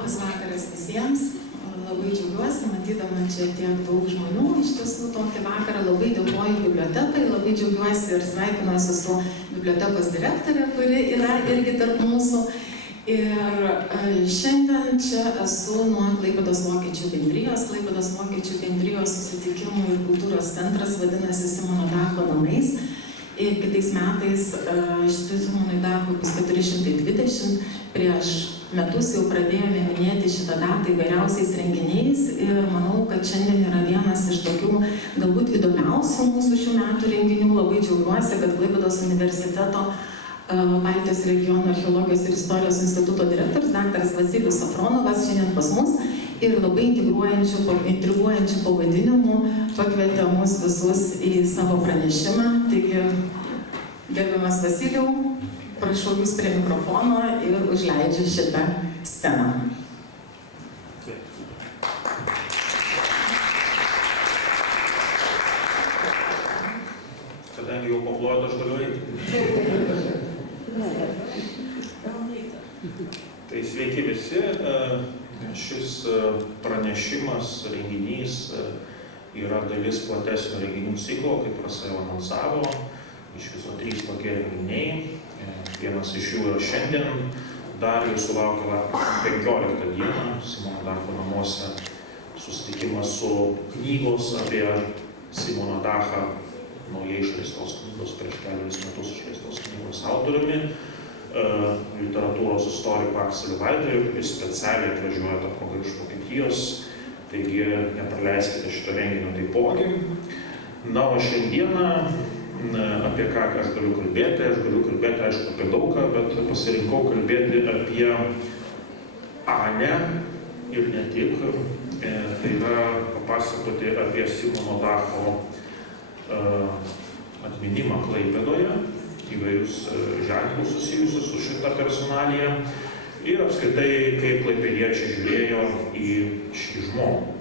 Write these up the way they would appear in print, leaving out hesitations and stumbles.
Labas vakaras visiems. Labai džiaugiuosi, matydama čia tiek daug žmonių. Iš tiesų, tokį vakarą labai dėkoju bibliotekai, labai džiaugiuosi ir sveikinuosi su bibliotekos direktorė, kuri yra irgi tarp mūsų. Ir šiandien čia esu nuo Klaipėdos vokiečių bendrijos. Klaipėdos vokiečių bendrijos susitikimų ir kultūros centras vadinasi Simono Dacho namais. Ir kitais metais šitai Simonui Dachui bus 420. Prieš metus jau pradėjome minėti šitą datą įvairiausiais renginiais ir manau, kad šiandien yra vienas iš tokių galbūt įdomiausių mūsų šių metų renginių. Labai džiaugiuosi, kad Klaipėdos universiteto Baltijos regiono archeologijos ir istorijos instituto direktorius daktaras Vasilijus Safronovas šiandien pas mus ir labai intriguojančių pavadinimų pakvietė mus visus į savo pranešimą. Taigi, gerbiamas Vasilijau, prašau jūs prie mikrofono ir užleidžiu šitą sceną. Kadangi jau paplojot, aš galiu eiti. Tai sveiki visi. Šis pranešimas, renginys yra dalis platesnio renginių ciklo, kaip Rasa jau anonsavo. Iš viso 3 tokie renginiai. Vienas iš jų yra šiandien, dar jau sulaukia 15 dieną, Simono Dacho namuose susitikimas su knygos apie Simoną Dachą, naujai išleistos knygos, prieš kelius metus išleistos knygos autoriumi, literatūros istoriku Akseliu Valteriu, kuris specialiai atvažiuoja tą progą iš Vokietijos, taigi nepraleiskite šito renginio taipogi. Na, o šiandieną apie ką aš galiu kalbėti, aišku, apie daugą, bet pasirinkau kalbėti apie Anę ir ne tik. Tai yra papasakoti apie Simono Dacho atminimą Klaipėdoje, įvairius ženklus susijusius su šitą personaliją ir apskritai, kaip klaipėdiečiai žiūrėjo į šį žmogų.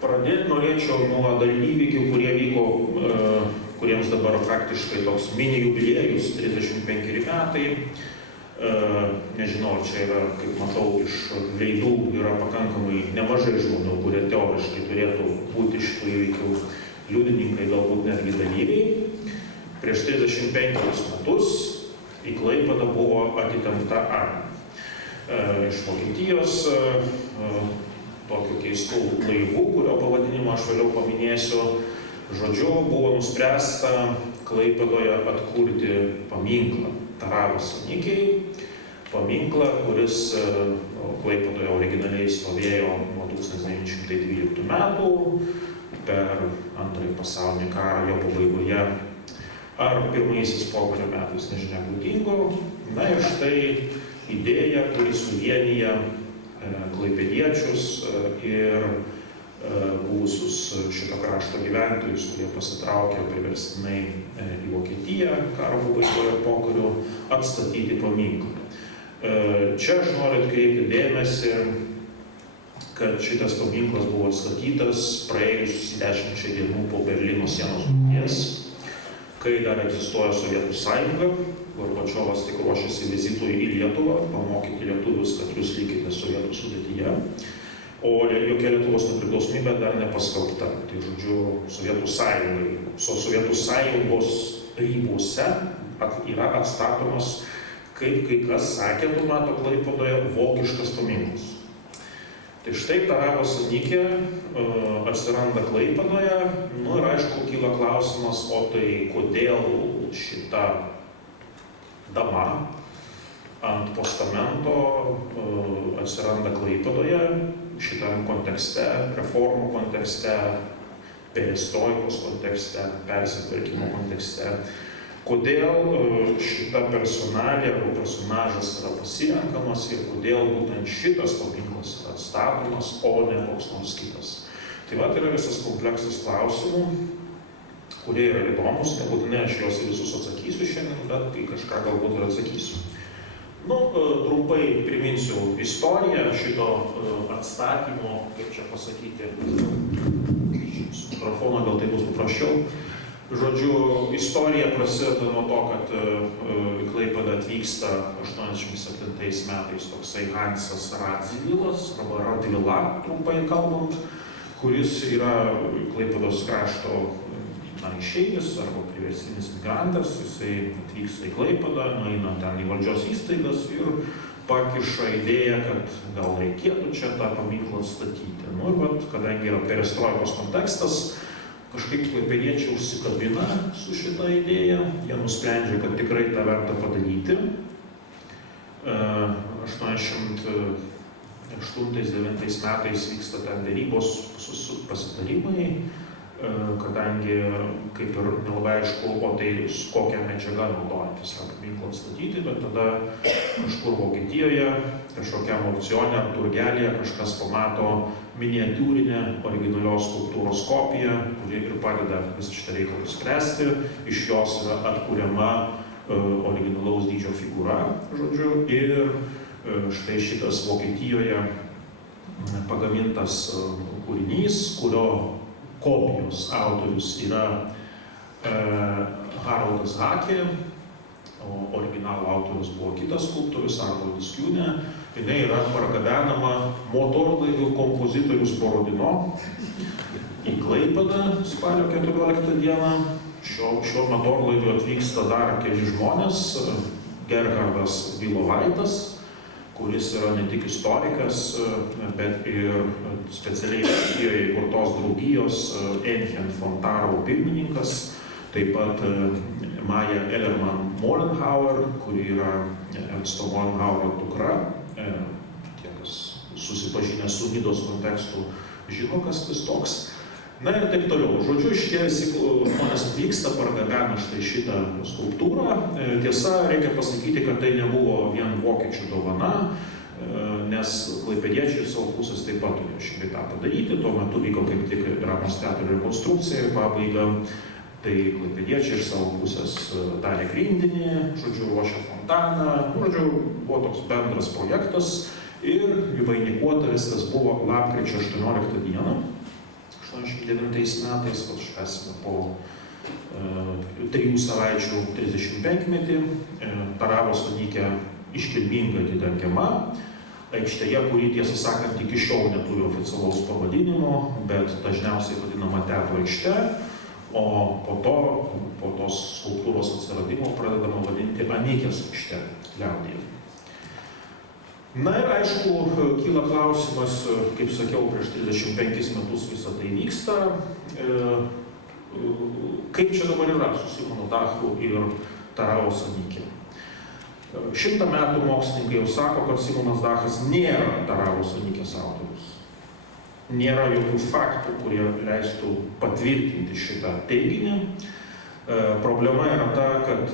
Pradėti norėčiau nuo įvykių, kurie vyko, kuriems dabar praktiškai toks mini jubiliejus, 35 metai. Nežinau, čia yra, kaip matau, iš veidų yra pakankamai nemažai žmonių, kurie teoriškai turėtų būti šitų įvykių liudininkai, galbūt netgi dalyviai. Prieš 35 metus į Klaipėdą buvo atitempta Anė iš Vokietijos, tokiu keistų laivų, kurio pavadinimą aš vėliau paminėsiu. Žodžiu, buvo nuspręsta Klaipėdoje atkurti paminklą Taravos Anikiai. Paminklą, kuris Klaipėdoje originaliai stovėjo nuo 1912 metų, per Antrąjį pasaulinį karą jo pabaigoje ar pirmaisiais pokario metais, nežinia, būdingo. Na ir štai idėja, kuri suvienija klaipėdiečius ir buvusius šito krašto gyventojus, kurie pasitraukė priverstinai į Vokietiją karo pabaigoje pokariu, atstatyti paminklą. Čia aš noriu atkreipti dėmesį, kad šitas paminklas buvo atstatytas praėjus 10 dienų po Berlyno sienos griūties, kai dar egzistuoja Sovietų sąjunga. Gorbačiovas tik ruošiasi vizitui į Lietuvą, pamokyti lietuvius, kad jūs likite Sovietų sudėtyje, o jokia Lietuvos nepriklausomybė dar nepaskelbta. Tai žodžiu, Sovietų sąjungos ribose yra atstatomas, kaip kai kas sakė, tuo metu Klaipėdoje, vokiškas paminklas. Tai štai Taravos Anikė atsiranda Klaipėdoje, ir aišku, kyla klausimas, o tai kodėl šita dama ant postamento atsiranda Klaipėdoje, šitam kontekste, reformų kontekste, perestroikos kontekste, persitvarkymo kontekste. Kodėl šita personalija arba personažas yra pasirenkamas ir kodėl būtent šitas paminklas yra atstatomas, o ne koks nors kitas. Tai yra visas kompleksas klausimų, kurie yra įdomus, nebūtinai aš juos visus atsakysiu šiandien, bet kai kažką galbūt ir atsakysiu. Trumpai priminsiu istoriją šito atstatymo, kaip čia pasakyti, su mikrofono gal tai bus paprasčiau. Žodžiu, istorija prasideda nuo to, kad į Klaipėdą atvyksta 87 metais toksai Hansas Radzivilas, arba Radvila, trumpai kalbant, kuris yra Klaipėdos krašto išeivis arba priverstinis migrantas. Jisai atvyksta į Klaipėdą, nueina ten į valdžios įstaigas ir pakiša idėją, kad gal reikėtų čia tą paminklą atstatyti. Nu ir vat, kadangi yra perestroikos kontekstas, kažkaip klaipėdiečiai užsikabina su šitą idėją, jie nusprendžia, kad tikrai tą verta padaryti. 88-89 metais vyksta ten dėrybos, pasitarimai, kadangi kaip ir nelabai aišku, o tai kokią medžiagą naudojantis tą paminklą atstatyti, bet tada kažkur Vokietijoje, kažkokiam aukcione ar turgelėje kažkas pamato miniatiūrinę originalios skulptūros kopiją, kuri ir padeda visą šitą reikalą spręsti. Iš jos yra atkuriama originalaus dydžio figūra, žodžiu, ir štai šitas Vokietijoje pagamintas kūrinys, kurio kopijos autorius yra Haroldas Hakė, o originalo autorius buvo kitas skulptorius, Arnoldas Kiūnė. Jinai yra pargabenama motorlaivių kompozitorius Borodino į Klaipėdą spalio 14 dieną. Šio motorlaivių atvyksta dar keli žmonės. Gerhardas Vilovaitas, kuris yra ne tik istorikas, bet ir specialiai Vokietijoje įkurtos draugijos Enchen von Taro pirmininkas. Taip pat Maja Ellerman Mollenhauer, kuri yra Ernsto Mollenhauerio dukra. Tie, kas susipažinę su Nidos kontekstu, žino, kas tas toks. Na ir taip toliau. Žodžiu, šitie visi žmonės atvyksta, pargabena štai šitą skulptūrą. Tiesa, reikia pasakyti, kad tai nebuvo vien vokiečių dovana, nes klaipėdiečiai iš savo pusės taip pat turėjo šį tą padaryti. Tuo metu vyko kaip tik dramos teatro rekonstrukcija ir pabaiga. Tai klaipėdiečiai iš savo pusės darė grindinį, žodžiu, ruošė fontaną, žodžiu, buvo toks bendras projektas ir vainikuota viskas buvo lapkričio 18 dieną, 89 metais, švęsime po 3 savaičių 35-metį, Taravos Anykė iškilmingai atidengiama, aikštėje, kuri tiesą sakant iki šiol neturi oficialaus pavadinimo, bet dažniausiai vadinama Teatro aikšte. O po tos skulptūros atsiradimo pradedama vadinti Anykės aikšte liaudyje. Na ir aišku, kyla klausimas, kaip sakiau, prieš 35 metus visą tai vyksta. Kaip čia dabar yra su Simonu Dachu ir Taravos Anykė? 100 metų mokslininkai jau sako, kad Simonas Dachas nėra Taravos Anykės autorius. Nėra jokių faktų, kurie leistų patvirtinti šitą teiginį. Problema yra ta, kad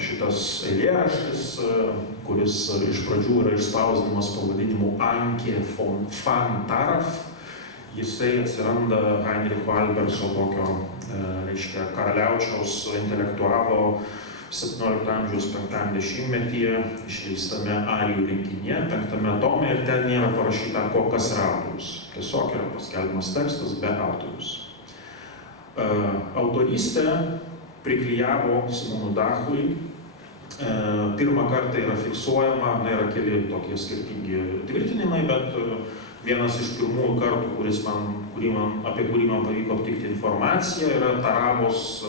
šitas eilėraštis, kuris iš pradžių yra išspausdinamas pavadinimu Anke von Taraf, jisai atsiranda Heinricho Alberso tokio, karaliaučiaus intelektualo 17 amžiaus 50-metyje išleistame arijų rinkinyje, 5 tome, ir ten nėra parašyta, kas yra autorius. Tiesiog yra paskelbiamas tekstas be autorius. Autorystę priklijavo Simonui Dachui. Pirmą kartą yra fiksuojama, yra keli tokie skirtingi tvirtinimai, bet vienas iš pirmųjų kartų, apie kurį man pavyko aptikti informaciją, yra Taravos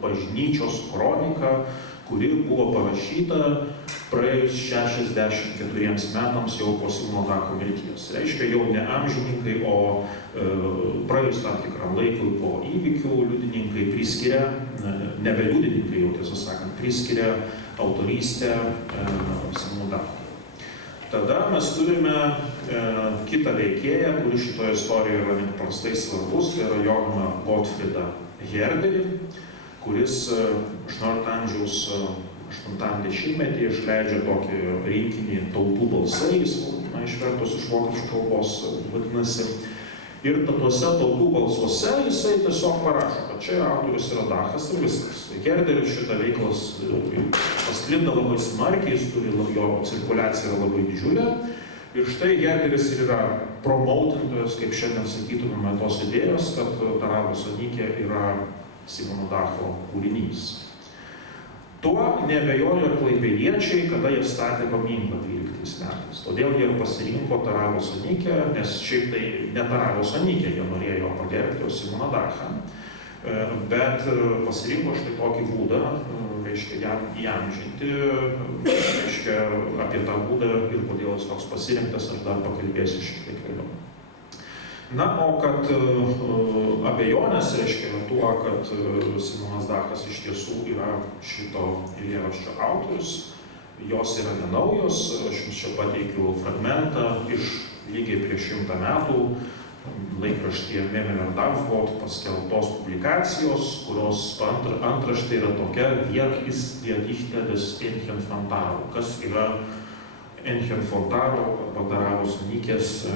bažnyčios kronika, kuri buvo parašyta praėjus 64 metams jau po Simono Dacho mirties. Reiškia, jau ne amžininkai, o praėjus tam tikram laikui po įvykių liudininkai priskiria, nebe liudininkai jau tiesą sakant, priskiria autorystę Simonui Dachui. Tada mes turime kitą veikėją, kuri šitoje istorijoje yra nepaprastai svarbus, tai yra Johaną Gotfridą Herderį, kuris 18 amžiaus 80-metį išleidžia tokį rinkinį Tautų balsai, jis išvertus iš vokiečių kalbos vadinasi. Ir tuose Tautų balsuose jisai tiesiog parašo, kad čia autorius yra Dachas ir viskas. Herderis šitą veiklas pasklinda labai smarkiai, jo cirkuliacija yra labai didžiulė. Ir štai Herderis ir yra promautintojas, kaip šiandien sakytumėme, tos idėjos, kad Taravos Anikė yra Simono Dacho kūrinys. Tuo neabejojo ir klaipėdiečiai, kada jie statė paminklą 12 metais. Todėl jie ir pasirinko Taravos Anikę, nes šiaip tai ne Taravos Anikė, jie norėjo pagerbti, o Simoną Dachą. Bet pasirinko štai tokį būdą, reiškia, jam įamžinti, reiškia, apie tą būdą ir kodėl jis toks pasirinktas, aš dar pakalbėsiu šiek tiek vėliau. Na, o kad abejonės, reiškia, tuo, kad Simonas Dachas iš tiesų yra šito eilėraščio autorius, jos yra nenaujos, aš jums čia pateikiu fragmentą iš lygiai prieš 100 metų laikraštyje Memel Dagblad paskelbtos publikacijos, kurios antraštė yra tokia: Wer ist der Dichter des Ännchen Fontaro? Kas yra Ännchen Fontaro arba Taravos Anikės,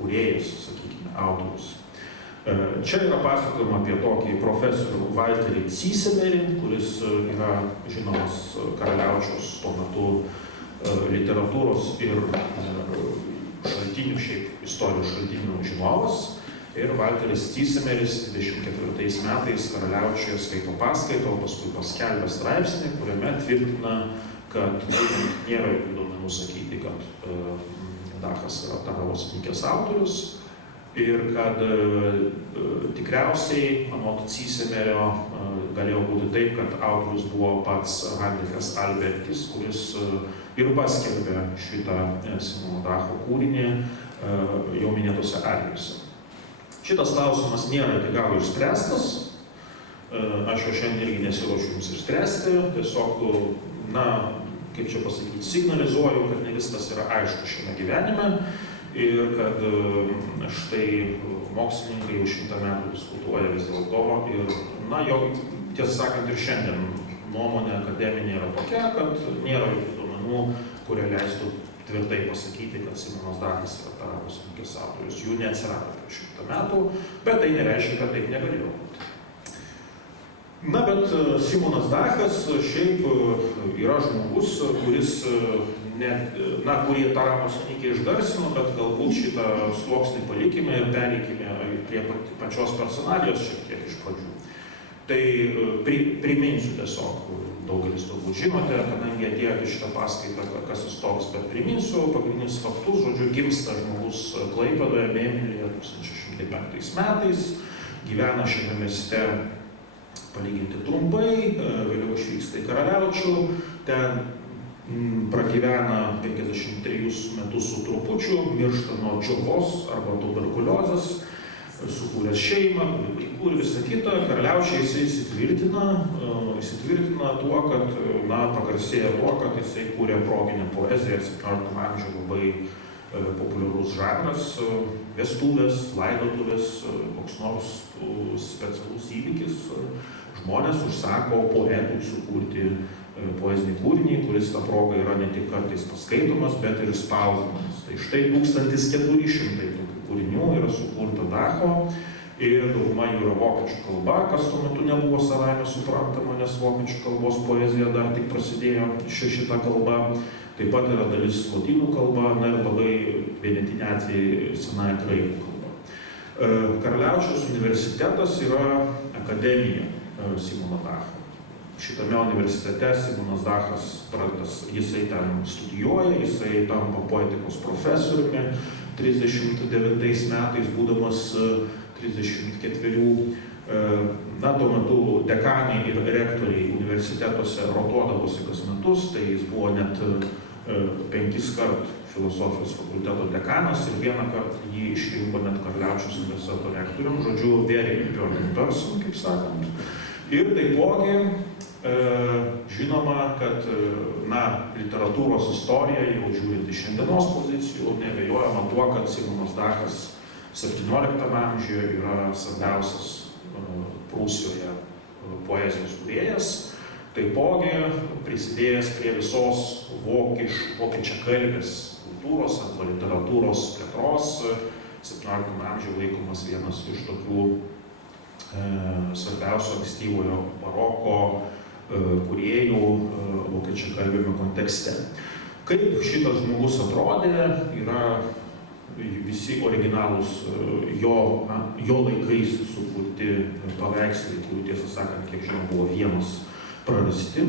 kūrėjas, sakykime, autorius. Čia yra pasakojama apie tokį profesorių Valterį Cisemerį, kuris yra žinomas karaliaučiaus tuo metu literatūros ir šaltinių, šiaip istorijos šaltinių žinovas. Ir Valteris Cisemeris 24 metais karaliaučiuje skaito paskaitą, o paskui paskelbė straipsnį, kuriame tvirtina, kad nėra jokių duomenų sakyti, kad Dachas yra Taravos Anikės autorius ir kad tikriausiai, anot Cisemerio, galėjo būti taip, kad autorius buvo pats Heinrichas Albertis, kuris ir paskelbė šitą Simono Dacho kūrinį jau minėtose arijose. Šitas klausimas nėra iki galo išspręstas, aš jo šiandien irgi nesiruošiu jums išspręsti, tiesiog, kaip čia pasakyti, signalizuoju, kad ne viskas yra aišku šiame gyvenime ir kad štai mokslininkai jau 100 metų diskutuoja vis dėlto ir, jo, tiesą sakant, ir šiandien nuomonė akademinė yra tokia, kad nėra jokių duomenų, kurie leistų tvirtai pasakyti, kad Simonas Dachas yra Taravos Anikės autorius. Jų neatsirado prieš 100 metų, bet tai nereiškia, kad taip negalėjo būti. Bet Simonas Dachas šiaip yra žmogus, kuris, kurį Taravos Anikė išgarsino, bet galbūt šitą sluoksnį palikime ir pereikime prie pačios personalijos šiek tiek iš pradžių. Tai priminsiu tiesiog, daugelis turbūt žinote, kadangi atėjote šitą paskaitą, kas jis toks, bet priminsiu pagrindinius faktus. Žodžiu, gimsta žmogus Klaipėdoje, Memelyje 1605 metais, gyvena šiame mieste palyginti trumpai, vėliau išvyksta į Karaliaučių, ten pragyvena 53 metus su trupučiu, miršta nuo džiovos arba tuberkuliozės, sukūręs šeimą, vaikų ir visą kitą. Karaliaučiai jisai įsitvirtina tuo, kad, pagarsėja tuo, kad jisai kūrė proginę poeziją 17 amžiuje, labai populiarus žanras, vestuvės, laidotuvės, koks nors specialus įvykis. Žmonės užsako poetui sukurti poezinį kūrinį, kuris ta proga yra ne tik kartais paskaitomas, bet ir spausdinamas. Tai štai 1400 tokių kūrinių yra sukurta Dacho ir dauguma jų yra vokiečių kalba, kas tuo metu nebuvo savaime suprantama, nes vokiečių kalbos poezija dar tik prasidėjo šita kalba. Taip pat yra dalis lotynų kalba, ir labai vienetiniai atvejai senąja graikų kalba. Karaliaučiaus universitetas yra akademija Simono Dacho. Šitame universitete Simonas Dachas jisai ten studijuoja, jisai tampa poetikos profesoriumi 39 metais, būdamas 34. Tuo metu dekanai ir rektoriai universitetuose rotuodavosi kas metus, tai jis buvo net 5 kart filosofijos fakulteto dekanas ir 1 kartą jį išrinko net Karaliaučiaus universiteto rektorium, žodžiu, very important person, kaip sakant. Ir taipogi žinoma, kad literatūros istorija, jau žiūrint iš šiandienos pozicijų, neabejojama tuo, kad Simonas Dachas 17 amžiuje yra svarbiausias Prūsijoje poezijos kūrėjas, taipogi prisidėjęs prie visos vokiečiakalbės kultūros arba literatūros plėtros. 17 amžiuje laikomas vienas iš tokių svarbiausių ankstyvojo baroko kūrėjų vokiečiakalbėme kontekste. Kaip šitas žmogus atrodė, yra visi originalūs jo laikais sukurti paveikslai, kurių tiesą sakant, kiek žinau, buvo vienas prarasti.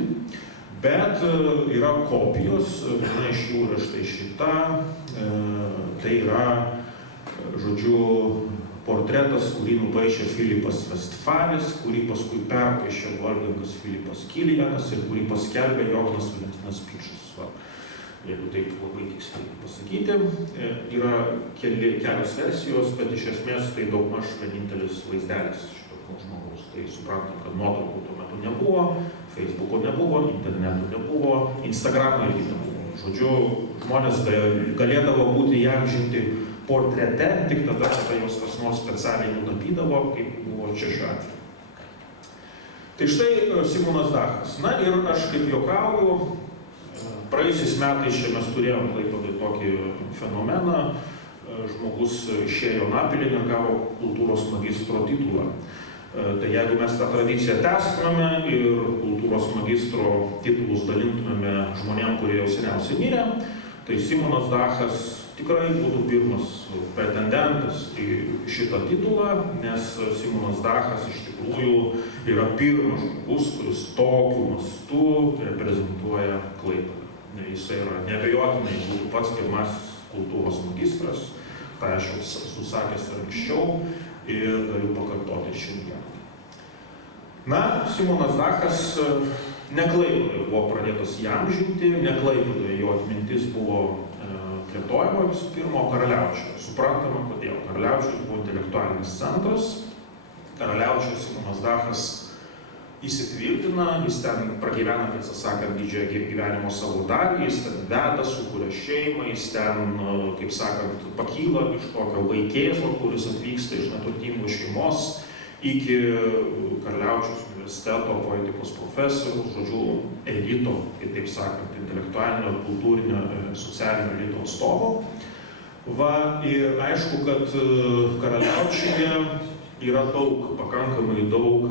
Bet yra kopijos, viena iš jų yra štai šita, tai yra, žodžiu, portretas, kurį nupaišė Filipas Vestfalis, kurį paskui perpaišė Wolfgangas Filipas Kilianas ir kurį paskelbė Johanas Valentinas Pičas. Jeigu taip labai tiksliai pasakyti, yra kelios versijos, bet iš esmės tai daugmaž vienintelis vaizdelis šito žmogaus. Tai suprantam, kad nuotraukų tuo metu nebuvo, Facebooko nebuvo, interneto nebuvo, Instagramo irgi nebuvo. Žodžiu, žmonės galėdavo būti įamžinti portrete, tik tada, kada jos kas nors specialiai nutapydavo, kaip buvo čia šiuo atveju. Tai štai Simonas Dachas. Na ir aš kaip juokauju, praėjusiais metais čia mes turėjom Klaipėdoj tokį fenomeną, žmogus išėjo Napilin ir gavo kultūros magistro titulą. Tai jeigu mes tą tradiciją tęstumėme ir kultūros magistro titulus dalintumėme žmonėm, kurie jau seniausiai mirė, tai Simonas Dachas tikrai būtų pirmas pretendentas į šitą titulą, nes Simonas Dachas iš tikrųjų yra pirmas žmogus, kuris tokiu mastu reprezentuoja Klaipėdą. Jisai yra neabejotinai būtų pats pirmasis kultūros magistras, tą aš jau susakęs anksčiau ir galiu pakartoti šiandien. Na, Simonas Dachas ne Klaipėdoje buvo pradėtas įamžinti, ne Klaipėdoje jo atmintis buvo plėtojama visų pirma, o Karaliaučiuje. Suprantama, kodėl. Karaliaučius buvo intelektualinis centras, Karaliaučiuje Simonas Dachas įsitvirtina, jis ten pragyvena, tiesą sakant, didžiąją gyvenimo savo dalį, jis ten veda, sukuria šeimą, jis ten, kaip sakant, pakyla iš tokio vaikėzo, kuris atvyksta iš neturtingos šeimos iki Karaliaučiaus universiteto poetikos profesorių, žodžiu, elito, kitaip sakant, intelektualinio, kultūrinio, socialinio elito atstovo. Va, ir aišku, kad Karaliaučiuje yra daug, pakankamai daug,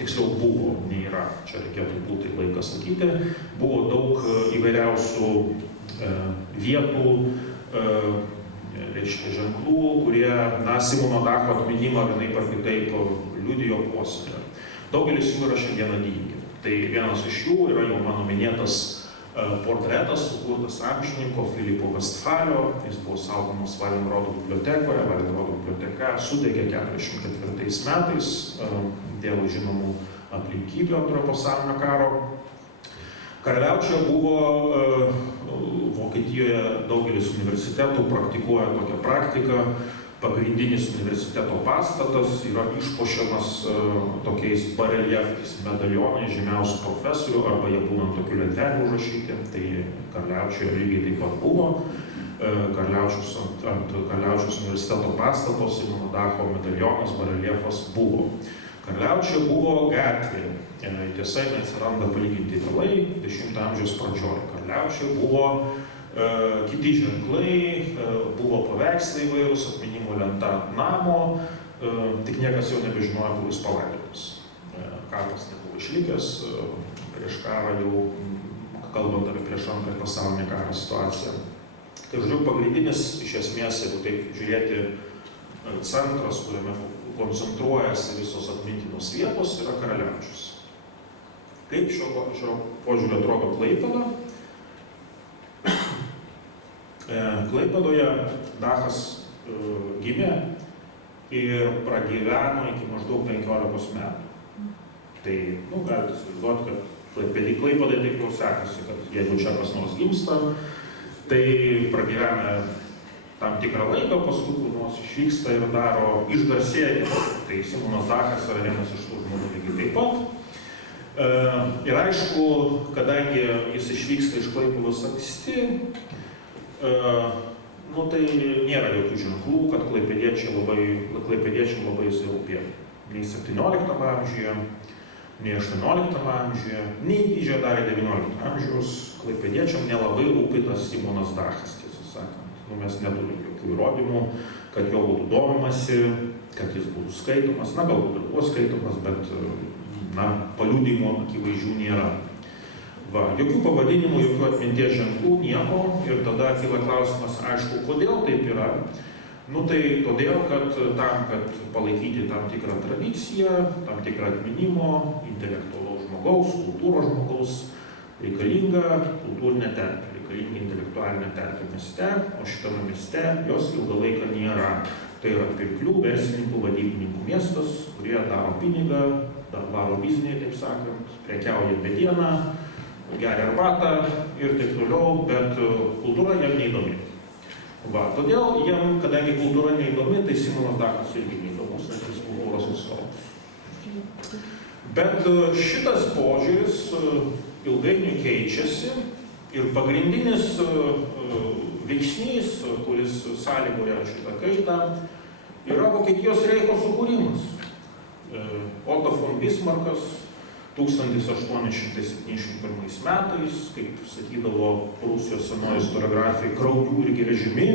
tiksliau buvo, nėra, čia reikėtų būti laiką sakyti, buvo daug įvairiausių vietų, reiškia ženklų, kurie, na, Simono Dacho atminimą vienaip ar kitaip liudijo puoselėjo. Daugelis jų yra šiandieną dingi. Tai vienas iš jų yra jau mano minėtas portretas, sukurtas amžininko Filipo Vestfalio, jis buvo saugomas Valenrodo bibliotekoje, Valenrodo biblioteka sudegė 1944 metais dėl žinomų aplinkybių Antrojo pasaulinio karo. Karaliaučiuje buvo Vokietijoje daugelis universitetų praktikuoja tokią praktiką. Pagrindinis universiteto pastatas yra išpuošiamas tokiais bareljefais, medalionais žymiausių profesorių, arba jie būna ant tokių lentelių užrašyti. Tai Karaliaučiuje lygiai taip pat buvo. Ant Karaliaučiaus universiteto pastato Simono Dacho medalionas, bareljefas buvo. Karaliaučiuje buvo gatvė. Tiesa, jinai atsiranda palyginti vėlai, 10 amžiaus pradžioje. Karaliaučiuje buvo kiti ženklai, buvo paveikslai įvairūs, atminimo lenta ant namo, tik niekas jau nebežinojo, kur jis palaidotas. Kapas nebuvo išlikęs, prieš karą jau, kalbant apie prieš Antrąjį pasaulinį karą situaciją. Tai žodžiu, pagrindinis iš esmės, jeigu taip žiūrėti, centras, kuriame koncentruojasi visos atmintinos vietos, yra Karaliaučius. Kaip šio požiūrio atrodo Klaipėda? Klaipėdoje Dachas gimė ir pragyveno iki maždaug 15 metų. Tai, galite įsivaizduoti, kad Klaipėdai taip jau sekasi, kad jeigu čia kas nors gimsta, tai pragyvenę tam tikrą laiką, paskui kur nors išvyksta ir daro išgarsėję. Tai Simonas Dachas yra vienas iš tų žmonių lygiai taip pat. Ir aišku, kadangi jis išvyksta iš Klaipėdos anksti, tai nėra jokių ženklų, kad klaipėdiečiai labai jis rūpėjo. Nei 17 amžiuje, nei 18 amžiuje, nei didžiąją dalį 19 amžiaus klaipėdiečiam nelabai rūpi tas Simonas Dachas, tiesą sakant. Mes neturime jokių įrodymų, kad jo būtų domimasi, kad jis būtų skaitomas. Galbūt ir buvo skaitomas, bet paliudijimų akivaizdžių nėra. Va, jokių pavadinimų, jokių atminties ženklų, nieko. Ir tada kyla klausimas, aišku, kodėl taip yra. Nu tai todėl, kad tam, kad palaikyti tam tikrą tradiciją, tam tikrą atminimo, intelektualaus žmogaus, kultūros žmogaus, reikalinga kultūrinė terpė, reikalinga intelektualinė terpė mieste, o šitame mieste jos ilgą laiką nėra. Tai yra pirklių, verslininkų, vadybininkų miestas, kurie daro pinigą, daro biznį, taip sakant, prekiauja medieną, geria arbatą ir taip toliau, bet kultūra jam neįdomi. Va, todėl jam, kadangi kultūra neįdomi, tai Simonas Dachas irgi neįdomus, nes jis kultūros atstovas. Bet šitas požiūris ilgainiui keičiasi ir pagrindinis veiksnys, kuris sąlygoja šitą kaitą, yra Vokietijos reicho sukūrimas. Otto von Bismarckas 1871 metais, kaip sakydavo Prūsijos senoji istoriografija, krauju ir geležimi,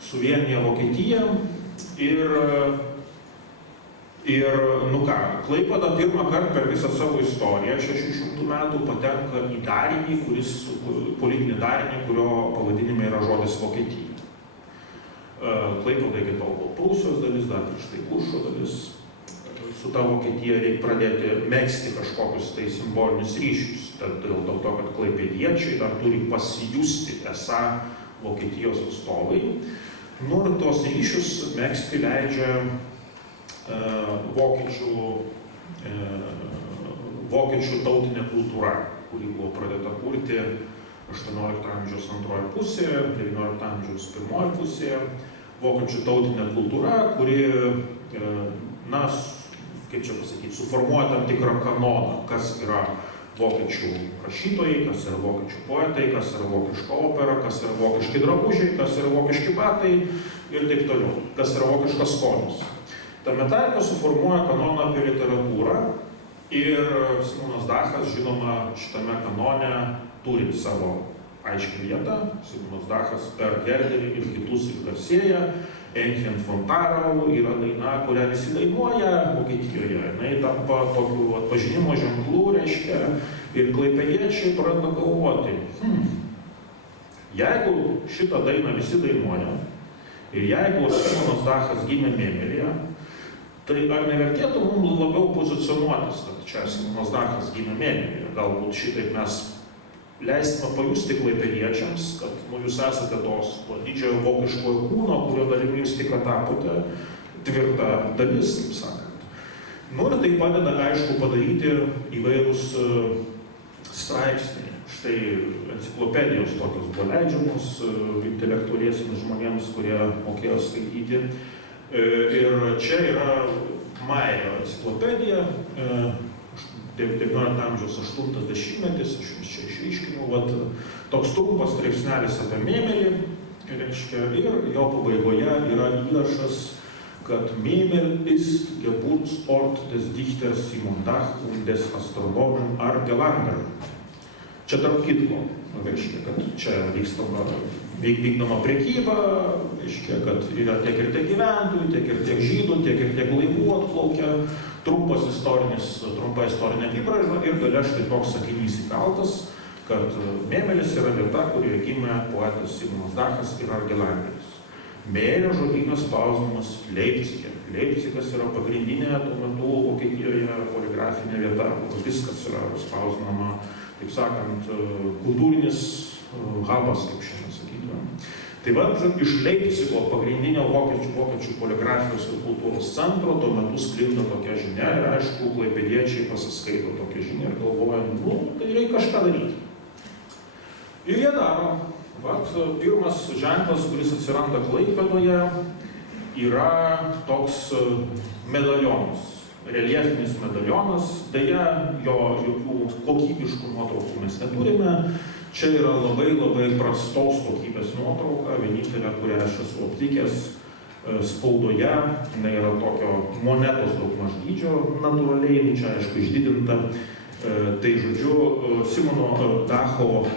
suvienija Vokietiją ir nu ką, Klaipėda pirmą kartą per visą savo istoriją 600 metų patenka į darinį, politinį darinį, kurio pavadinime yra žodis Vokietija. Klaipėda iki tol buvo Prūsijos dalis, dar prieš tai Kuršo dalis. Su ta Vokietija reikia pradėti megzti kažkokius tai simbolinius ryšius. Dėl to, kad klaipėdiečiai dar turi pasijusti esą Vokietijos atstovai. Nu ir tos ryšius megzti leidžia vokiečių tautinė kultūra, kuri buvo pradėta kurti 18 amžiaus antroje pusėje, 19 amžiaus pirmoje pusėje. Vokiečių tautinė kultūra, kuri, na, kaip čia pasakyti, suformuoja tam tikrą kanoną, kas yra vokiečių rašytojai, kas yra vokiečių poetai, kas yra vokiška opera, kas yra vokiški drabužiai, kas yra vokiški batai ir taip toliau, kas yra vokiškas skonis. Tame tarpe suformuoja kanoną apie literatūrą ir Simonas Dachas, žinoma, šitame kanone turi savo aiškią vietą. Simonas Dachas per Herderį ir kitus ir garsėja. Enchen von Tharau yra daina, kurią visi dainuoja Vokietijoje. Jinai tampa tokių atpažinimo ženklų, reiškia, ir klaipėdiečiai pradeda galvoti, jeigu šitą dainą visi dainuoja ir jeigu Simonas Dachas gimė Mėmelėje, tai ar nevertėtų mums labiau pozicionuotis, kad čia Simonas Dachas gimė Mėmelėje. Galbūt šitaip mes leisime pajusti klaipėdiečiams, kad jūs esate tos didžiojo vokiškojo kūno, kurio dalimi jūs tik tapote, tvirta dalis, taip sakant. Nu ir tai padeda, aišku, padaryti įvairūs straipsniai. Štai enciklopedijos tokios buvo leidžiamos intelektualiesiems žmonėms, kurie mokėjo skaityti. Ir čia yra Mairio enciklopedija, 19 amžiaus 80-metis, aš jums čia išryškinau, toks trumpas straipsnelis apie Mėmelį, reiškia, ir jo pabaigoje yra įrašas, kad Memel ist Geburtsort des Dichters Simon Dach und des Astronomen Arge Langer. Čia tarp kitko, reiškia, kad čia vykdoma prekyba, reiškia, kad yra tiek ir tiek gyventojų, tiek ir tiek žydų, tiek ir tiek laivų atplaukia. Trumpa istorinė apibraiža ir gale štai toks sakinys įkaltas, kad Mėmelis yra vieta, kurioje gimė poetas Simonas Dachas ir Arge Langeris. Mėlio žodynas spausdinamas Leipcige. Leipcigas yra pagrindinė tuo metu Vokietijoje poligrafinė vieta, kur viskas yra spausdinama, taip sakant, kultūrinis hubas, kaip šiandien sakytume. Tai iš Leipcigo pagrindinio vokiečių poligrafijos ir kultūros centro tuo metu sklinda tokia žinia ir aišku, klaipėdiečiai pasiskaito tokią žinią ir galvoja, tai reikia kažką daryti. Ir jie daro. Pirmas ženklas, kuris atsiranda Klaipėdoje, yra toks medalionas, reljefinis medalionas. Deja, jo jokių kokybiškų nuotraukų mes neturime. Čia yra labai prastos kokybės nuotrauka, vienintelė, kurią aš esu aptikęs spaudoje. Jinai yra tokio monetos daugmaž dydžio, natūraliai, čia aišku išdidinta. Tai žodžiu, Simono Dacho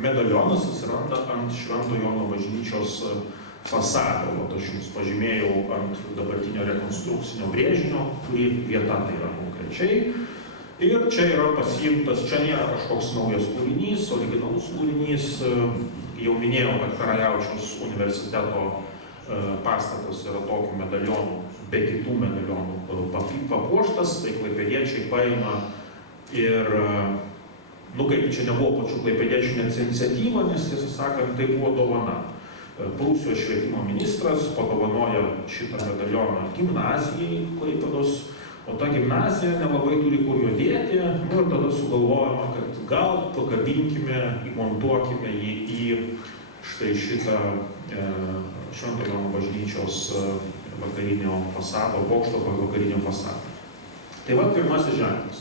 medalionas atsiranda ant Švento Jono bažnyčios fasado. Aš jums pažymėjau ant dabartinio rekonstrukcinio brėžinio, kuri vieta tai yra konkrečiai. Ir čia yra pasiimtas, čia nėra kažkoks naujas kūrinys, originalus kūrinys. Jau minėjau, kad Karaliaučiaus universiteto pastatas yra tokiu medalionu, be kitų medalionų papuoštas, tai klaipėdiečiai paima ir, kaip čia nebuvo pačių klaipėdiečių iniciatyva, nes tiesą sakant, tai buvo dovana. Prūsijos švietimo ministras padovanoja šitą medalioną gimnazijai Klaipėdos, o ta gimnazija nelabai turi kur jo dėti, ir tada sugalvojama, kad gal pakabinkime, įmontuokime jį į štai šitą Švento Jono bažnyčios vakarinio fasado, bokšto vakarinio fasado. Tai va pirmasis ženklas.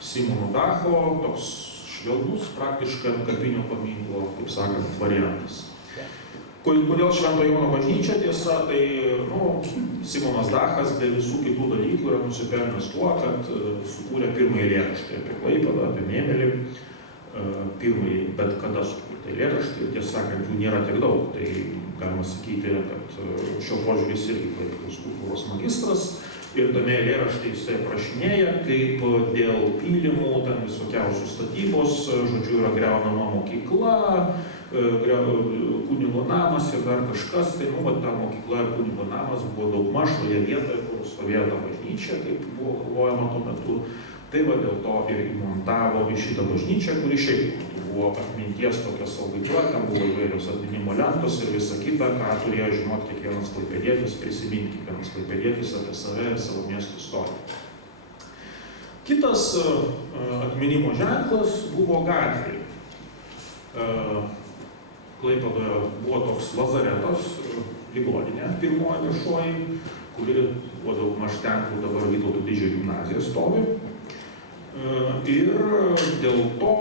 Simono Dacho, toks švelnus, praktiškai ant kapinio paminklo, kaip sakant, variantas. Kodėl Švento Jono bažnyčia tiesa, tai Simonas Dachas be visų kitų dalykų yra nusipelnęs tuo, kad sukūrė pirmąjį eilėraštį apie Klaipėdą, apie Mėmelį, pirmąjį bet kada sukurtą eilėraštį, ir tiesą sakant, jų nėra tiek daug, tai galima sakyti, kad šio požiūris irgi Klaipėdos kultūros magistras, ir tame eilėraštyje jisai aprašinėja, kaip dėl pylimų, ten visokiausių statybos, žodžiu, yra griaunama mokykla, kunigo namas ir dar kažkas, tai ta mokykla ir kunigo namas buvo daugmaž toje vietoje, kur stovėjo ta bažnyčia, kaip buvo galvojama tuo metu. Tai va dėl to ir įmontavo į šitą bažnyčią, kuri šiaip buvo atminties tokia saugykla, ten buvo įvairios atminimo lentos ir visa kita, ką turėjo žinoti kiekvienas klaipėdietis, prisiminti kiekvienas klaipėdietis apie save ir savo miestų istoriją. Kitas atminimo ženklas buvo gatvė. Klaipėdoje buvo toks lazaretas, ligoninė pirmoji viešoji, kuri buvo daugmaž ten, kur dabar Vytauto Didžiojo gimnazija stovi. Ir dėl to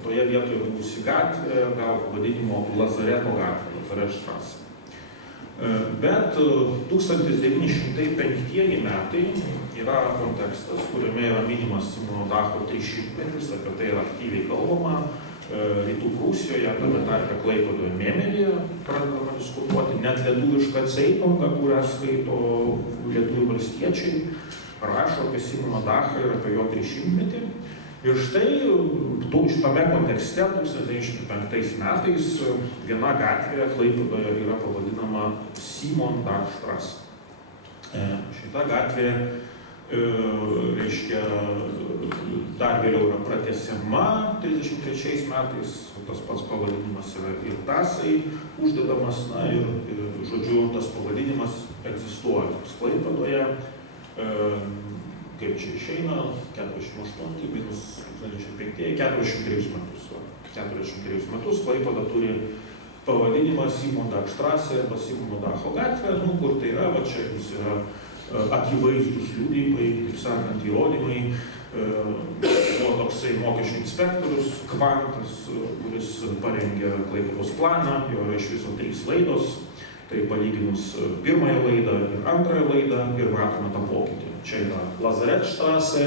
toje vietoje buvusi gatvė gavo pavadinimo Lazareto gatvė, Lazaretštrasė. Bet 1905 metai yra kontekstas, kuriame yra minimas Simono Dacho 300-metis, apie tai yra aktyviai kalbama. Rytų Prūsijoje, tame tarpe Klaipėdoje Mėmelyje pradedama diskutuoti, net lietuvišką atseit-knygą, kurią skaito lietuvių valstiečiai, rašo apie Simoną Dachą ir apie jo 300-metį. Ir štai šitame kontekste 1905 metais viena gatvė Klaipėdoje yra pavadinama Simon Dachstrasse. Šita gatvė reiškia, dar vėliau yra pratęsiama 1933 metais, tas pats pavadinimas yra ir tasai uždedamas, ir žodžiu, tas pavadinimas egzistuoja Klaipėdoje, kaip čia išeina, 48 minus 2005, 43 metus. 43 metus Klaipėda turi pavadinimą Simon Dachstrasse arba Simono Dacho gatvė, kur tai yra, va čia jums yra akivaizdus liudijimai, kaip sakant, įrodymai. Buvo toksai mokesčių inspektorius, Kvantas, kuris parengė Klaipėdos planą, jo yra iš viso 3 laidos, tai palyginus pirmąją laidą ir antrąją laidą ir matome tą pokytį. Čia yra Lazaretštrasė,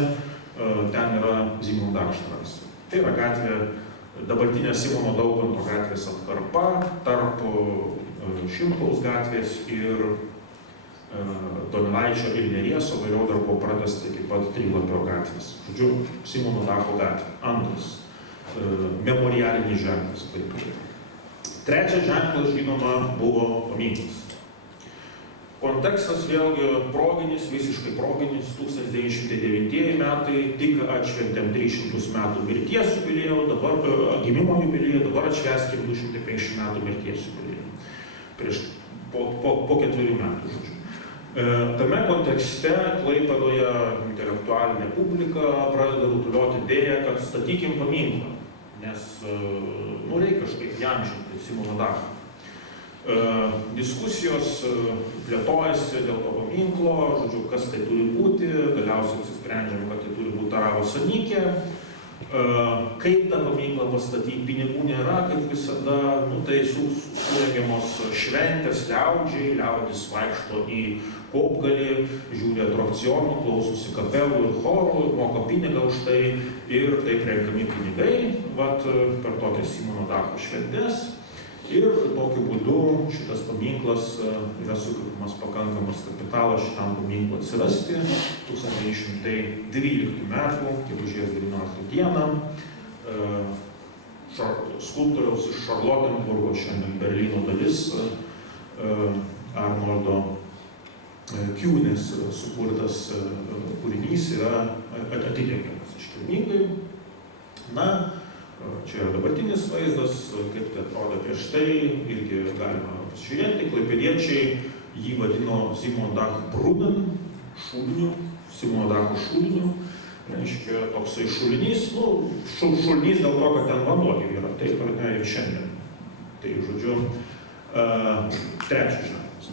ten yra Simon Dachstrasse. Tai yra gatvė, dabartinė Simono Daukanto gatvės atkarpa tarp Šimkaus gatvės ir Donelaičio ir Neries, o vėliau dar buvo pratęsta iki pat Trilapio gatvės. Žodžiu, Simono Dacho gatvė. Antras memorialinis ženklas Klaipėdoje. Trečias ženklas, žinoma, buvo paminklas. Kontekstas vėlgi proginis, visiškai proginis, 1909 metai, tik atšventėm 300 metų mirties jubiliejų, dabar gimimo jubiliejų, dabar atšvęskim 250 metų mirties jubiliejų. Po 4 metų, žodžiu. Tame kontekste Klaipėdoje intelektualinė publika pradeda rutulioti idėją, kad statykim paminklą, nes reikia kažkaip įamžinti Simoną Dachą. Diskusijos plėtojasi dėl to paminklo, žodžiu, kas tai turi būti, galiausiai apsisprendžiam, kad tai turi būti Aravo Sanikė. Kaip tą paminklą pastatyti, pinigų nėra, kaip visada, tai surengiamos šventės liaudžiai, liaudis vaikšto į Kopgalį, žiūri atrakcionų, klausosi kapelų ir chorų, moka pinigą už tai ir taip renkami pinigai, per tokias Simono Dacho šventės. Ir tokiu būdu šitas paminklas yra sukaupiamas pakankamas kapitalas šitam paminklui atsirasti. 1912 metų, gegužės 19 dieną, skulptoriaus iš Šarlotenburgo, šiandien Berlyno dalis, Arnoldo Kiūnės sukurtas kūrinys yra atidengiamas iškilmingai. Na, čia yra dabartinis vaizdas, kaip tai atrodo prieš tai, irgi galima pasižiūrėti. Klaipėdiečiai jį vadino Simondachbrunnen šuliniu, Simondacho šuliniu. Reiškia, toksai šulinys, šulinys dėl to, kad ten vanduo yra, taip ar ne, ir šiandien. Tai, žodžiu, trečias ženklas.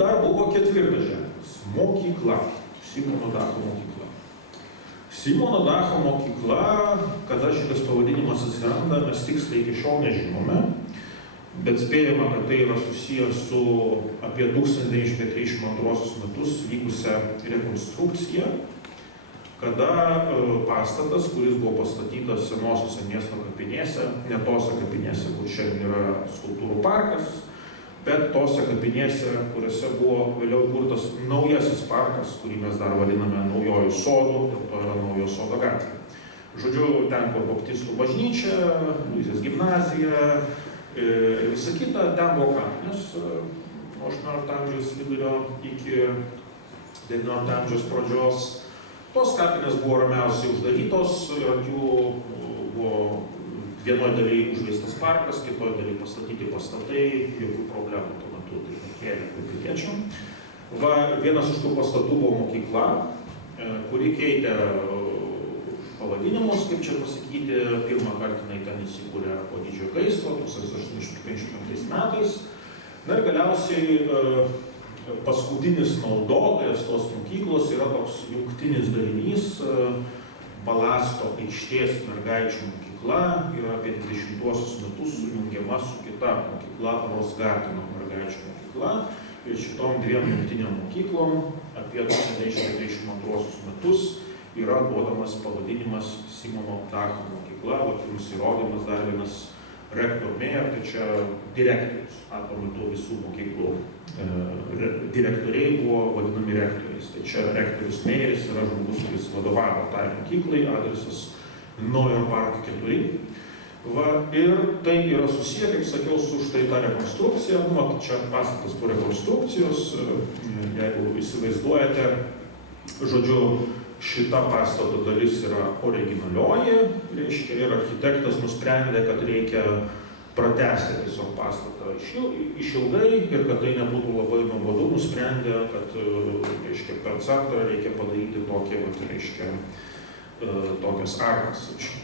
Dar buvo ketvirtas ženklas. Mokykla. Simono Dacho mokykla. Simono Dacho mokykla, kada šitas pavadinimas atsiranda, mes tiksliai iki šiol nežinome, bet spėjama, kad tai yra susijęs su apie 1932 metus vykusią rekonstrukciją, kada pastatas, kuris buvo pastatytas senosiuose miesto kapinėse, ne tose kapinėse, kur šiandien yra skulptūrų parkas, bet tose kapinėse, kuriuose buvo vėliau kurtas naujasis parkas, kurį mes dar vadiname Naujojų sodų, dėl to yra Naujojo sodo gatvė. Žodžiu, ten buvo baptistų bažnyčia, Luizės gimnazija, visa kita, ten buvo kapinės nuo 18 amžiaus vidurio iki 19 amžiaus pradžios. Tos kapinės buvo ramiausiai uždarytos ir ant jų buvo vienoje dalyje užveistas parkas, kitoje dalyje pastatyti pastatai, jokių problemų tuo metu tai nekėlė klaipėdiečiam. Vienas iš tų pastatų buvo mokykla, kuri keitė pavadinimus, kaip čia pasakyti, pirmą kartą ten įsikūrė po didžiojo gaisro 1855 metais. Na ir galiausiai paskutinis naudotojas tos mokyklos yra toks jungtinis dalinys, Balasto aikštės mergaičių mokykla, yra apie 20-uosius metus sujungiama su kita mokykla, Rosgarteno mergaičių mokykla. Ir šitom dviem jungtiniam mokyklom apie 1932 metus yra duodamas pavadinimas Simono Dacho mokykla, jums įrodymas dar vienas rektor Meijer, tai čia direktorius, tuo metu visų mokyklų direktoriai buvo vadinami rektoriais. Tai čia rektorius Meijeris yra žmogus, kuris vadovavo tai mokyklai, adresas Neuer Park 4. Ir tai yra susiję, kaip sakiau, su štai ta rekonstrukcija. Čia pastatas po rekonstrukcijos, jeigu įsivaizduojate, žodžiu, šita pastato dalis yra originalioji, reiškia, ir architektas nusprendė, kad reikia pratęsti tiesiog pastatą išilgai ir kad tai nebūtų labai nuobodu, nusprendė, kad, reiškia, per centrą reikia padaryti tokias arkas.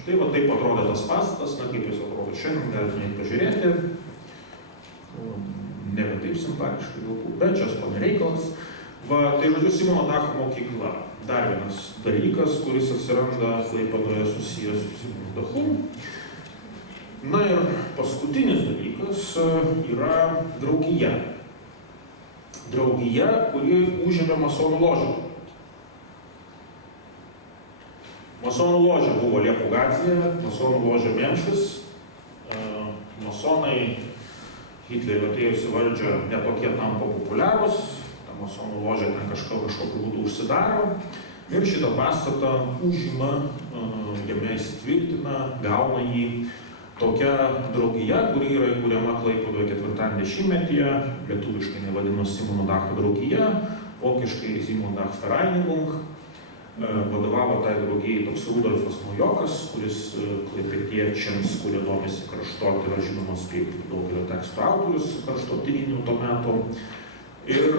Tai taip atrodė tas pastatas, kaip jis atrodo šiandien, galime pažiūrėti. Nebe taip simpatiškai galbūt, bet čia skonio reikalas. Tai žodžiu, Simono Dacho mokykla. Dar vienas dalykas, kuris atsiranda Klaipėdoje susijęs su Simonu Dachu. Na ir paskutinis dalykas yra draugija. Draugija, kuri užėmė masonų ložę. Masonų ložė buvo Liepų gatvėje, masonų ložė Memphis. Masonai Hitleriui atėjus į valdžią netokie tampa populiarūs. Masonų ložė ten kažkokiu būdu užsidaro ir šitą pastatą užima, jame įsitvirtina, gauna jį tokia draugija, kuri yra įkūriama Klaipėdoje 4 dešimtmetyje, lietuviškai nevadinosi Simono Dacho draugija, vokiškai Simon Dach Vereinigung. Vadovavo tai draugijai toks Rudolfas Naujokas, kuris klaipėdiečiams, kurie domisi kraštotyra, žinomas kaip daugelio tekstų autorius kraštotyrinių to meto. Ir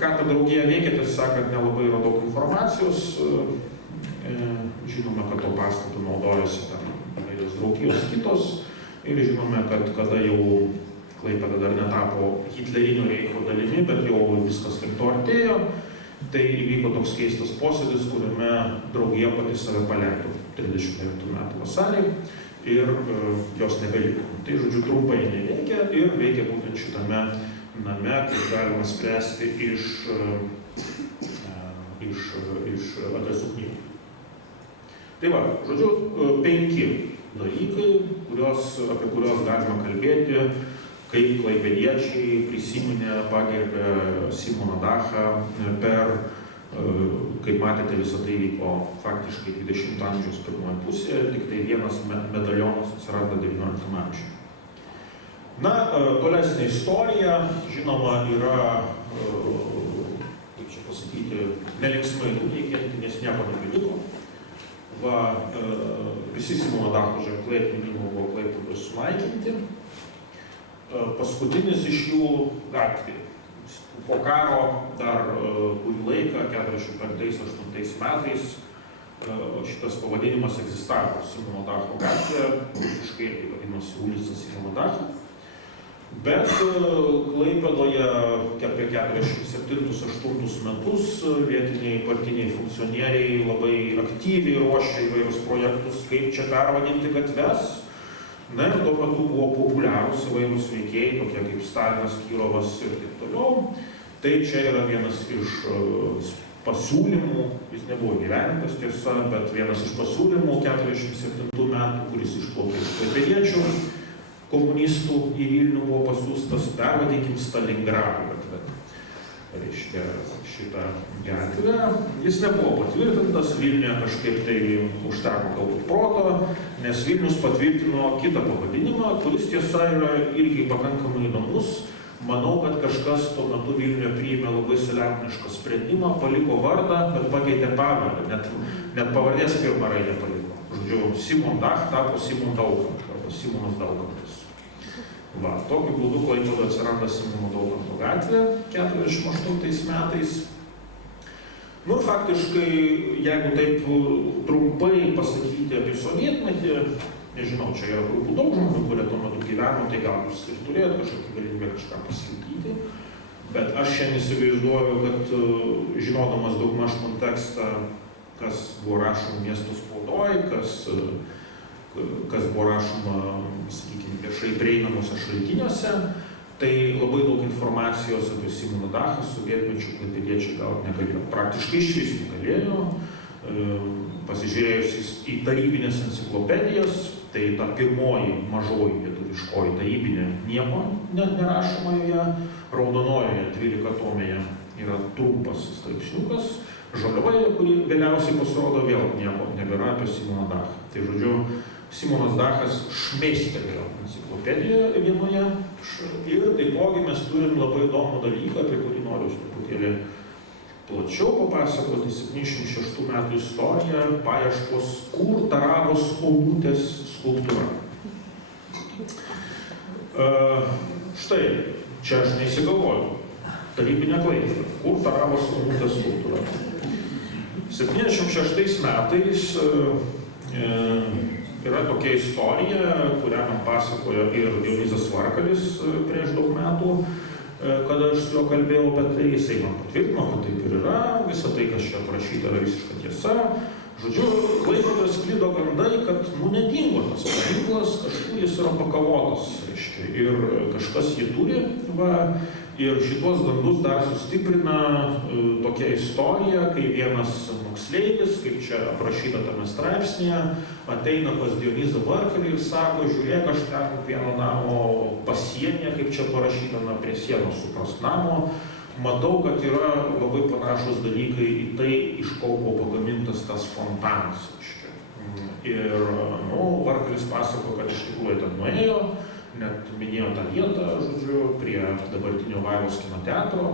ką ta draugija veikia, tiesą sakant, nelabai yra daug informacijos. Žinome, kad to pastatu naudojasi ten įvairios draugijos kitos. Ir žinome, kad kada jau Klaipėda dar netapo hitlerinio reicho dalimi, bet jau viskas link to artėjo, tai įvyko toks keistas posėdis, kuriame draugija pati save paleido 39 metų vasarį ir jos nebeliko. Tai žodžiu, trumpai neveikia ir veikia būtent šitame name, kaip galima spręsti iš adresų knygų. Tai va, žodžiu, 5 dalykai, apie kuriuos galima kalbėti, kaip klaipėdiečiai prisiminė, pagerbė Simoną Dachą kaip matėte, visą tai vyko faktiškai 20 amžiaus pirmoje pusėje, tik tai vienas medalionas atsiranda 19 amžiuje. Na, tolesnė istorija, žinoma, yra, kaip čia pasakyti, nelinksmai nuteikianti, nes nieko nebeliko. Visi Simono Dacho ženklai atminimo buvo Klaipėdoje sunaikinti. Paskutinis iš jų gatvė. Po karo dar kurį laiką, 45-8 metais, šitas pavadinimas egzistavo Simono Dacho gatvė, rusiškai vadinosi ulica Simono Dacho. Bet Klaipėdoje apie 47-8 metus vietiniai partiniai funkcionieriai labai aktyviai ruošė įvairius projektus, kaip čia pervadinti gatves. Na ir tuo metu buvo populiarūs įvairūs veikėjai, tokie kaip Stalinas, Kirovas ir taip toliau. Tai čia yra vienas iš pasiūlymų, jis nebuvo gyvenimas tiesa, bet vienas iš pasiūlymų 47 metų, kuris išplaukė iš klaipėdiečių komunistų į Vilnių buvo pasiūstas, pervadinkim Stalingrado gatvę. Reiškia šitą gatvę. Jis nebuvo patvirtintas, Vilniuje kažkaip tai užteko galbūt proto, nes Vilnius patvirtino kitą pavadinimą, kuris tiesa yra irgi pakankamai įdomus. Manau, kad kažkas tuo metu Vilniuje priėmė labai selektinišką sprendimą, paliko vardą, bet pakeitė pavardę, net pavardės pirmą raidę paliko. Žodžiu, Simon Dach tapo Simon Daukantas arba Simonas Daukantas. Tokiu būdu Klaipėdoje atsiranda Simono Daukanto gatvė 48 metais. Nu, faktiškai, jeigu taip trumpai pasakyti apie sovietmetį, nežinau, čia yra turbūt daug žmonių, kurie tuo metu gyveno, tai gal jūs ir turėjot kažkokį galimybę kažką pasiskaityti. Bet aš šiandien įsivaizduoju, kad žinodamas daugmaž kontekstą, kas buvo rašoma miesto spaudoj, kas buvo rašoma, sakykime, viešai prieinamuose šaltiniuose, tai labai daug informacijos apie Simoną Dachą sovietmečių klaipėdiečiai gauti negalėjo. Praktiškai išvis negalėjo. Pasižiūrėjus į tarybinės enciklopedijas, tai ta pirmoji mažoji lietuviškoji tarybinė nieko nerašoma joje, raudonojoje 12-tomėje yra trumpas straipsniukas, žaliojoje, kuri vėliausiai pasirodo vėl nieko nebėra apie Simoną Dachą. Tai žodžiu, Simonas Dachas šmeistelėjo enciklopedijoje vienoje ir taipogi mes turim labai įdomų dalyką, apie kurį noriu truputėlį plačiau papasakoti. 76 metų istorija, paieškos, kur Taravos Onutės skulptūra. Štai, čia aš neįsigalvoju. Tarybinė Klaipėda, kur Taravos Onutės skulptūra. 76 metais yra tokia istorija, kurią man pasakojo ir Dionizas Varkalis prieš daug metų, kada aš su juo kalbėjau apie tai, jisai man patvirtino, kad taip ir yra, visa tai, kas čia aprašyta, yra visiška tiesa. Žodžiu, Klaipėdoje sklido gandai, kad nedingo tas paminklas, kažkur jis yra pakavotas, reiškia, ir kažkas jį turi, ir šitos gandus dar sustiprina tokia istorija, kai vienas moksleivis, kaip čia aprašyta tame straipsnėje, ateina pas Dionizą Varkalį ir sako, žiūrėk, aš ten vieno namo pasienyje, kaip čia parašyta prie sienos suprask namo, matau, kad yra labai panašus dalykai į tai, iš ko buvo pagamintas tas fontanas. Ir Varkalis pasako, kad iš tikrųjų ten nuėjo, net minėjo tą vietą, žodžiu, prie dabartinio Vaivos kino teatro,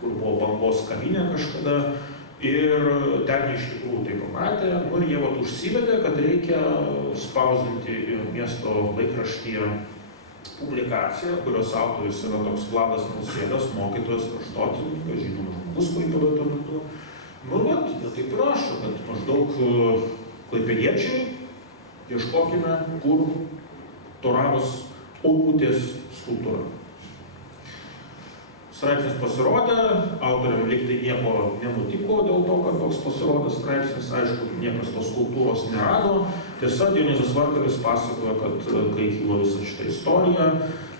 kur buvo Bangos kavinė kažkada, ir ten iš tikrųjų tai pamatė, ir jie užsivedė, kad reikia spausdinti miesto laikraštyje publikaciją, kurios autorius yra toks Vladas Nausėdas, mokytojas, raštotyrininkas, žinomas žmogus Klaipėdoje tuo metu. Jie taip rašo, kad maždaug klaipėdiečiai, ieškokime, kur Taravos Onutės skulptūra. Straipsnis pasirodė, autoriam lygtai nieko nenutiko dėl to, kad toks pasirodė straipsnis, aišku, niekas tos skulptūros nerado. Tiesa, Dionizas Varkalis pasakoja, kad kai kilo visą šitą istoriją,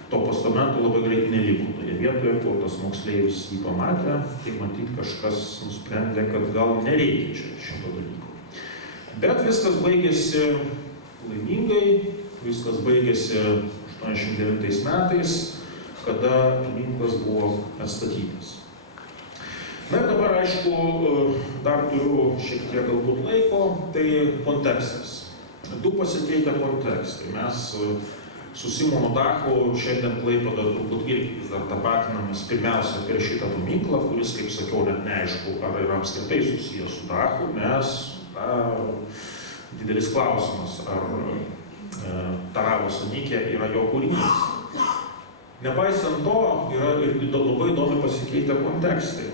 to postamento labai greit neliko toje vietoje, kur tas moksleivis jį pamatė, tai matyt kažkas nusprendė, kad gal nereikia šito dalyko. Bet viskas baigėsi laimingai, viskas baigėsi 89 metais, kada paminklas buvo atstatytas. Na ir dabar, aišku, dar turiu šiek tiek galbūt laiko, tai kontekstas. Du pasikeitę kontekstai. Mes su Simonu Dachu šiandien Klaipėda turbūt irgi vis dar tapatinamės pirmiausia per šitą paminklą, kuris, kaip sakiau, net neaišku, ar yra apskritai susijęs su Dachu, nes didelis klausimas, ar Taravos Anikė yra jo kūrinys. Nepaisant to, yra ir labai įdomi pasikeitę kontekstai.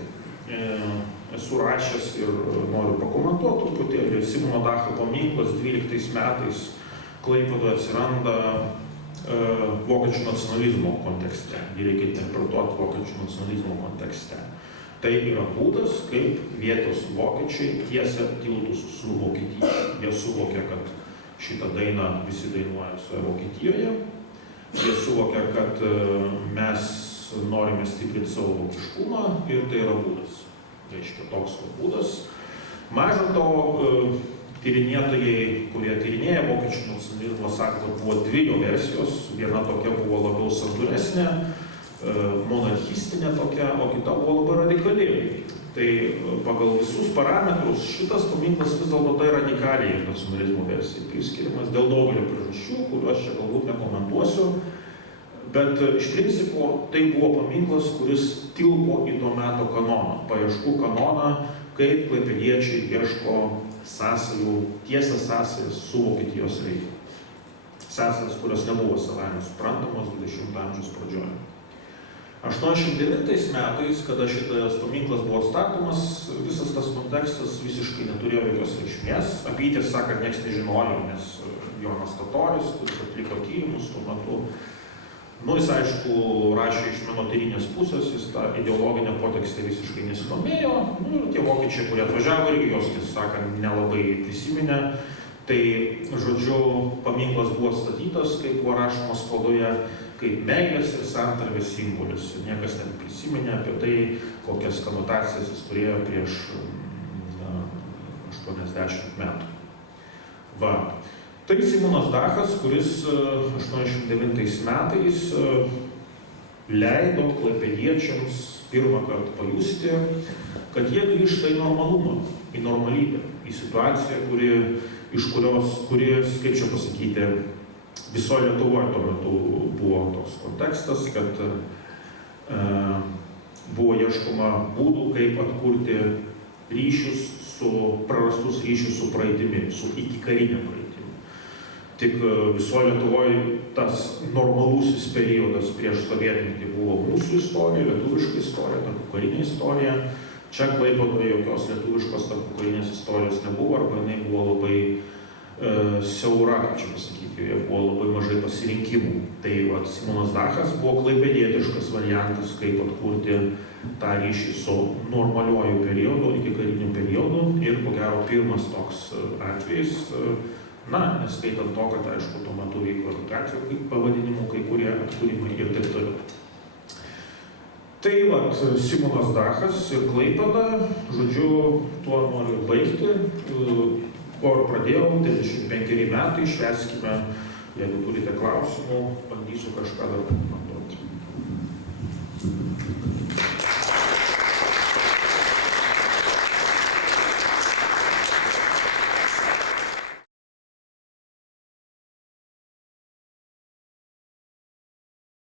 Esu rašęs ir noriu pakomentuoti truputėlį. Simono Dacho paminklas 12 metais Klaipėdoje atsiranda vokiečių nacionalizmo kontekste. Jį reikia interpretuoti vokiečių nacionalizmo kontekste. Tai yra būdas, kaip vietos vokiečiai tiesia tiltus su Vokietija. Jie suvokia, kad šitą dainą visi dainuoja visoje Vokietijoje. Jie suvokia, kad mes norime stiprinti savo vokiškumą ir tai yra būdas. Reiškia, toks būdas. Maža to, tyrinėtojai, kurie tyrinėja vokiečių nacionalizmą, sako, kad buvo dvi jo versijos. Viena tokia buvo labiau santūresnė, monarchistinė tokia, o kita buvo labai radikali. Tai pagal visus parametrus šitas paminklas vis dėlto tai radikaliai nacionalizmo versijai priskiriamas dėl daugelio priežasčių, kuriuos čia galbūt nekomentuosiu. Bet iš principo tai buvo paminklas, kuris tilpo į to meto kanoną, paieškų kanoną, kaip klaipėdiečiai ieško sąsajų, tiesias sąsajas su Vokietijos reichu. Sąsajas, kurios nebuvo savaime suprantamos 20 amžiaus pradžioje. 89 metais, kada šitas paminklas buvo atstatomas, visas tas kontekstas visiškai neturėjo jokios reikšmės. Apie jį, tiesą sakant, niekas nežinojo, nes Jonas Totoris, kuris atliko tyrimus tuo metu, jis, aišku, rašė iš menotyrinės pusės, jis tą ideologinę potekstę visiškai nesidomėjo. Ir tie vokiečiai, kurie atvažiavo, irgi jos, tiesą sakant, nelabai prisiminė. Tai, žodžiu, paminklas buvo statytas, kaip buvo rašoma spaudoje, kaip meilės ir santarvės simbolis. Niekas net prisiminė apie tai, kokias konotacijas jis turėjo prieš 80 metų. Va. Tai Simonas Dachas, kuris 89 metais leido klaipėdiečiams pirmą kartą pajusti, kad jie grįžta į normalumą, į normalybę, į situaciją, kuris, kaip čia pasakyti, visoje Lietuvoje tuo metu buvo toks kontekstas, kad buvo ieškoma būdų, kaip atkurti prarastus ryšius su praeitimi, su ikikarinė praeitimi. Tik visoje Lietuvoje tas normalusis periodas prieš sovietmetį buvo mūsų istorija, lietuviška istorija, tarpukarinė istorija. Čia Klaipėdoje jokios lietuviškos tarpukarinės istorijos nebuvo, arba jinai buvo labai siaura, kaip čia pasakyti, buvo labai mažai pasirinkimų. Tai Simonas Dachas buvo klaipėdietiškas variantas, kaip atkurti tą ryšį su normaliuoju periodu, ikikariniu periodu. Ir ko gero pirmas toks atvejis, neskaitant to, kad, aišku, tuo metu vyko gatvių pavadinimų, kai kurie atkūrimai ir taip toliau. Tai Simonas Dachas ir Klaipėda, žodžiu, tuo noriu baigti. Kuo ir pradėjau, 95 metai, švęskime, jeigu turite klausimų, bandysiu kažką dar